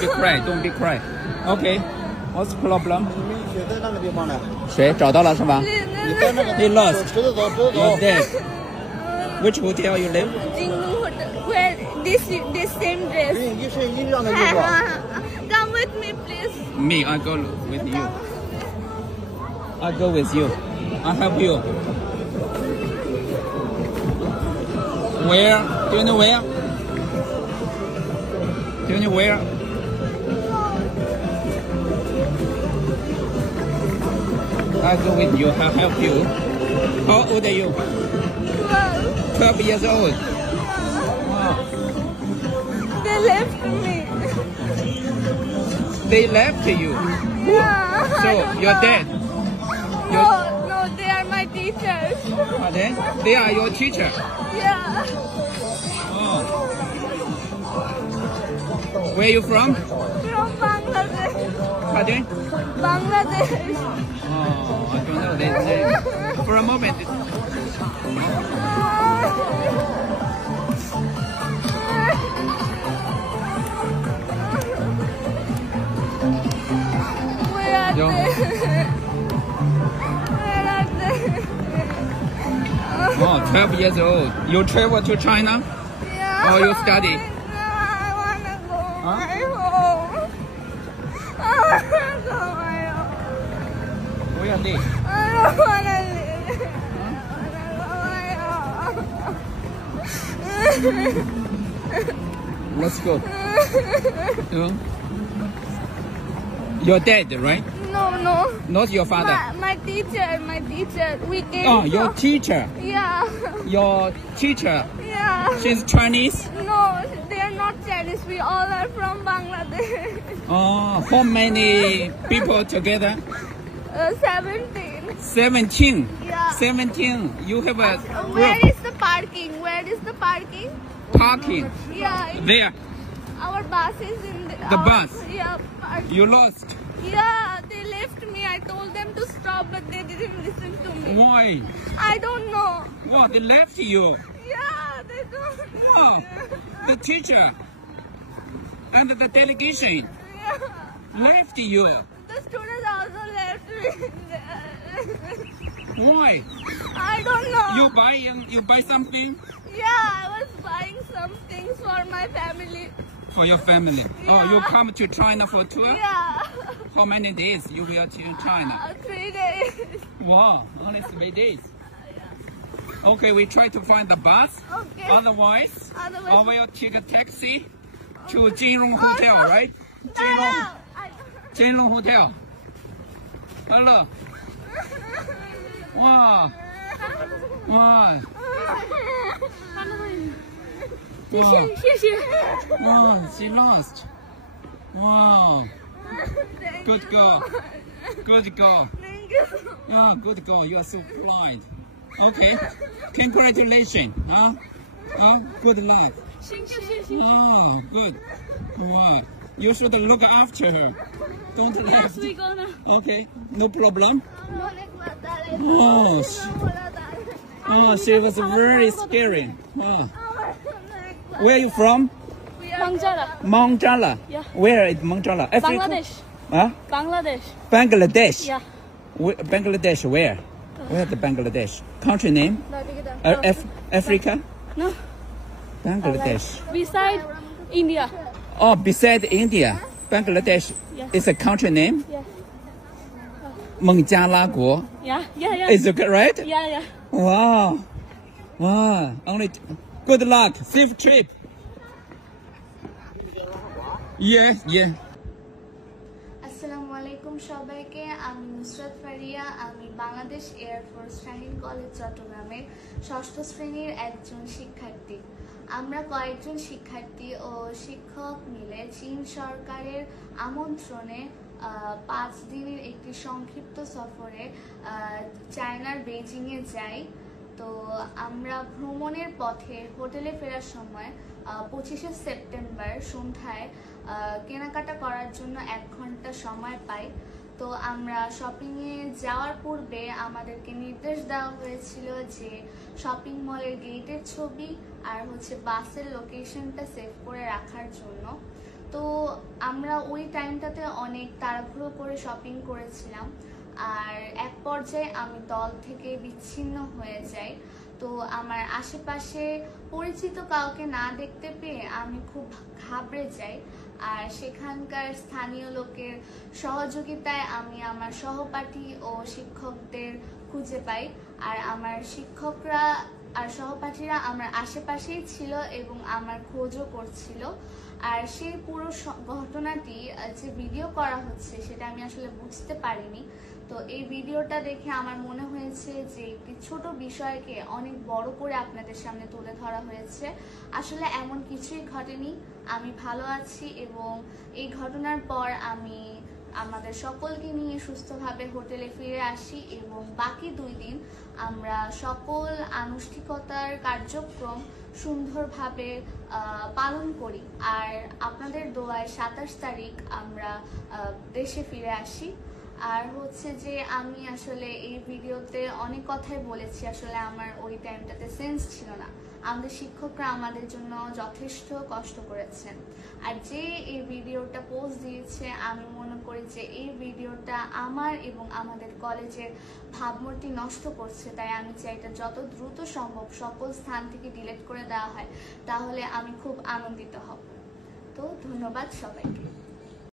be cry, don't be cry. Okay, what's the problem? 你在那个地方呢？谁找到了是吧？你在那个 He lost. 吃得早，吃得 You're 早。 dead. Which hotel you live? Jingnu Hotel. Where this same dress. 一身一样的衣服。 Come with me, please. Me, I go with you. I go with you. I help you. Where? Do you know where? Do you know where? I go with you. I help you. How old are you? 12 years old. Wow. They left me. They left you. Yeah. So you're dead. No, they are my teachers. Are they? They are your teacher. Yeah. Oh. Where are you from? From Bangladesh. Pardon? Bangladesh. Oh, I don't know. They, for a moment. Where are Yo. they? Where are they? Oh, 12 years old. You travel to China? Yeah. Or you study? No, I wanna go Huh? my home. I wanna go my home. Where are they? I don't wanna live. I wanna go my home. Let's go. You're dead, right? No. Not your father. My teacher. We came. Oh, your from- teacher. Yeah. Your teacher. Yeah. She's Chinese. No, they are not Chinese. We all are from Bangladesh. Oh, how many people together? 17. 17. Yeah. 17. You have a Where group is the parking? parking Yeah. there. Our bus is in The our- bus? Yeah. Parking. You lost. Yeah, they left me. I told them to stop, but they didn't listen to me. Why? I don't know. Wow, they left you. Yeah, they don't. Wow. The teacher and the delegation Yeah. left you. The students also left me. Why? I don't know. You buy something Yeah, I was buying some things for my family. for your family. Oh, you come to China for tour? Yeah. How many days you will to China? 3 days. Wow, only 3 days. Okay, we try to find the bus. Okay. Otherwise, I Otherwise- will take a taxi to Jinrong Hotel, no. right? No, Jinrong, I- Jinrong Hotel. Hello. Wow. Wow. 谢谢。 Wow, she lost. Wow. Thank Good you. girl. Good girl. Thank you. Ah, good girl. You are so blind. Okay. Congratulations. Good luck. 谢谢。 Oh, good. Wow. You should look after her. Don't let. Yes, we gonna. Okay. No problem. Oh. Oh, she was very scary. Wow. Where are you from? Mongala. Yeah. Where is Mongala? Africa? Bangladesh. Huh? Bangladesh. Bangladesh. Yeah. Bangladesh. Where? Where the Bangladesh? Country name? Africa? No. Bangladesh. Beside India. Oh, beside India, Bangladesh Yes. is a country name. Yeah. 孟加拉国. Yeah. Is it right? Yeah. Wow. Wow. Only. Good luck. Safe trip. Yeah. আসসালামু আলাইকুম সবাইকে আমি নুসরাত ফারিয়া আমি Bangladesh air force training college চট্টগ্রামের ষষ্ঠ শ্রেণীর একজন শিক্ষার্থী আমরা কয়েকজন শিক্ষার্থী ও শিক্ষক মিলে চীন সরকারের আমন্ত্রণে 5 দিনের একটি সংক্ষিপ্ত সফরে চায়নার বেইজিংয়ে যাই তো আমরা ভ্রমণের পথে হোটেলে ফেরার সময় 25শে সেপ্টেম্বর সন্ধ্যায় কেনাকাটা করার জন্য 1 ঘন্টা সময় পাই তো আমরা শপিংয়ে যাওয়ার পূর্বে আমাদেরকে নির্দেশ দেওয়া হয়েছিল যে শপিং মলের গেটের ছবি আর বাসের লোকেশনটা সেভ করে রাখার জন্য তো আমরা ওই টাইমটাতে অনেক তাড়াহুড়ো করে শপিং করেছিলাম, আর এক পর্যায়ে আমি দল থেকে বিচ্ছিন্ন হয়ে যাই। তো আমার আশেপাশে পরিচিত কাউকে না দেখতে পেয়ে আমি খুব ঘাবড়ে যাই, আর সেখানকার স্থানীয় লোকের সহযোগিতায় আমি আমার সহপাঠী ও শিক্ষকদের খুঁজে পাই। আর আমার শিক্ষকরা আর সহপাঠীরা আমার আশেপাশেই ছিল এবং আমার খোঁজও করছিল। আর সেই পুরো ঘটনাটি যে ভিডিও করা হচ্ছে সেটা আমি আসলে বুঝতে পারিনি। তো এই ভিডিওটা দেখে আমার মনে হয়েছে যে একটি ছোট বিষয়কে অনেক বড় করে আপনাদের সামনে তুলে ধরা হয়েছে। আসলে এমন কিছুই ঘটেনি, আমি ভালো আছি এবং এই ঘটনার পর আমি আমাদের সকলকে নিয়ে সুস্থভাবে হোটেলে ফিরে আসি এবং বাকি 2 দিন আমরা সকল আনুষ্ঠানিকতার কার্যক্রম সুন্দরভাবে পালন করি। আর আপনাদের দোয়ায় 27 তারিখ আমরা দেশে ফিরে আসি। আর হচ্ছে যে আমি আসলে এই ভিডিওতে অনেক কথাই বলেছি, আসলে আমার ওই টাইমটাতে সেন্স ছিল না। আমাদের শিক্ষকরা আমাদের জন্য যথেষ্ট কষ্ট করেছেন, আর যে এই ভিডিওটা পোস্ট দিয়েছে আমি মনে করি যে এই ভিডিওটা আমার এবং আমাদের কলেজের ভাবমূর্তি নষ্ট করছে। তাই আমি চাই এটা যত দ্রুত সম্ভব সকল স্থান থেকে ডিলিট করে দেওয়া হয়, তাহলে আমি খুব আনন্দিত হব। তো ধন্যবাদ সবাইকে।